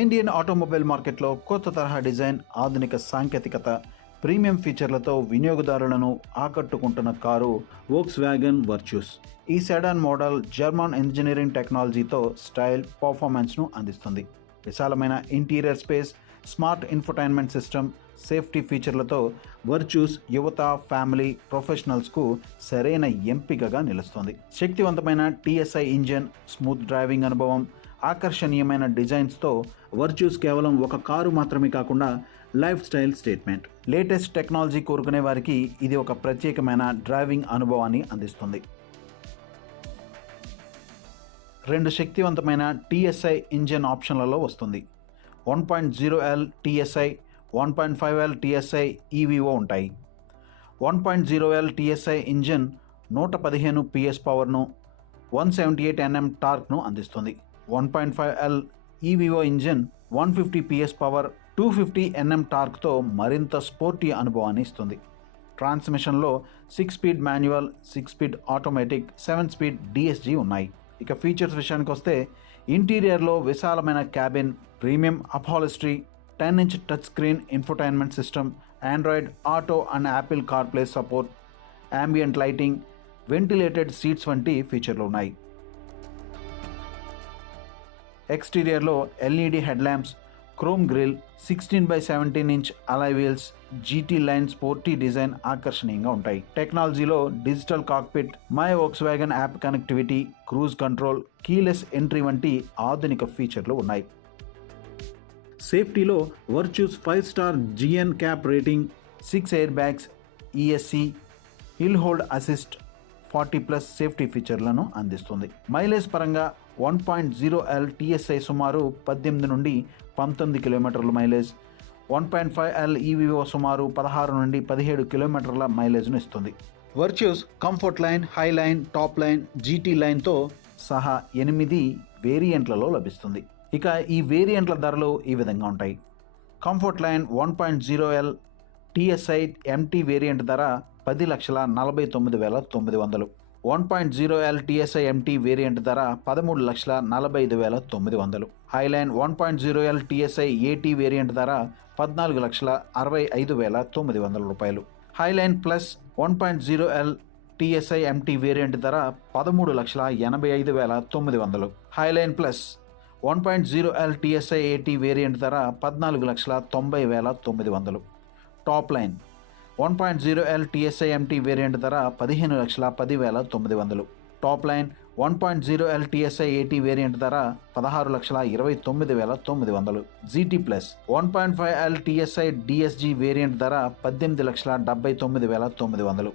Indian automobile మార్కెట్లో కొత్త తరహా డిజైన్, ఆధునిక సాంకేతికత, ప్రీమియం ఫీచర్లతో వినియోగదారులను ఆకట్టుకుంటున్న కారు వోక్స్ వ్యాగన్ వర్చ్యూస్. ఈ సెడాన్ మోడల్ జర్మన్ ఇంజనీరింగ్ టెక్నాలజీతో స్టైల్, పర్ఫార్మెన్స్ను అందిస్తుంది. విశాలమైన interior space, smart infotainment system, safety ఫీచర్లతో వర్చ్యూస్ యువత, ఫ్యామిలీ, ప్రొఫెషనల్స్కు సరైన ఎంపికగా నిలుస్తుంది. శక్తివంతమైన TSI ఇంజిన్, స్మూత్ డ్రైవింగ్ అనుభవం, ఆకర్షణీయమైన డిజైన్స్తో వర్చ్యూస్ కేవలం ఒక కారు మాత్రమే కాకుండా life style statement. Latest technology కోరుకునే వారికి ఇది ఒక ప్రత్యేకమైన డ్రైవింగ్ అనుభవాన్ని అందిస్తుంది. 2 శక్తివంతమైన TSI ఇంజిన్ ఆప్షన్లలో వస్తుంది. 1.0L TSI, 1.5L TSI EVO ఉంటాయి. 1.0L TSI ఇంజిన్ 115 PS పవర్ను, 178 Nm టార్క్ను అందిస్తుంది. 1.5L EVO engine 150 PS power, 250 Nm టార్క్తో మరింత స్పోర్టీ అనుభవాన్ని ఇస్తుంది. ట్రాన్స్మిషన్లో 6 speed manual, 6 speed automatic, 7 speed DSG ఉన్నాయి. ఇక ఫీచర్స్ విషయానికి వస్తే ఇంటీరియర్లో విశాలమైన cabin, premium upholstery, 10-inch touch screen infotainment system, Android Auto and Apple CarPlay support, ambient lighting, ventilated seats వంటి ఫీచర్లు ఉన్నాయి. ఎక్స్టీరియర్లో LED headlamps, chrome grille, 16x17 Alai wheels, GT line sporty design ఆకర్షణీయంగా ఉంటాయి. టెక్నాలజీలో digital cockpit, my Volkswagen app connectivity, cruise control, keyless entry వంటి ఆధునిక ఫీచర్లు ఉన్నాయి. సేఫ్టీలో వర్చ్యూస్ 5-స్టార్ GN cap rating, 6 airbags, ESC, hill hold assist, 40+ safety ఫీచర్లను అందిస్తుంది. మైలేజ్ పరంగా 1.0L TSI సుమారు 18 నుండి 19 కిలోమీటర్ల మైలేజ్, 1.5L EVO సుమారు 16 నుండి 17 కిలోమీటర్ల మైలేజ్ను ఇస్తుంది. Virtues comfort line, high line, top line, GT లైన్తో సహా 8 వేరియంట్లలో లభిస్తుంది. ఇక ఈ వేరియంట్ల ధరలు ఈ విధంగా ఉంటాయి. Comfort line 1.0L TSI MT variant ధర 10,49,900. 1.0L TSI MT వేరియంట్ ధర 13,45,900. Highline 1.0L TSI AT variant ధర 14,65,900 రూపాయలు. Highline plus 1.0L TSI MT variant ధర 13,85,900. Highline plus 1.0L TSI AT variant ధర 14,90,900. Top line 1.0L TSI MT variant ధర 15,10,900. Top line 1.0L TSI AT variant ధర 16,29,900. GT plus 1.5L TSI DSG variant ధర 18,79,900.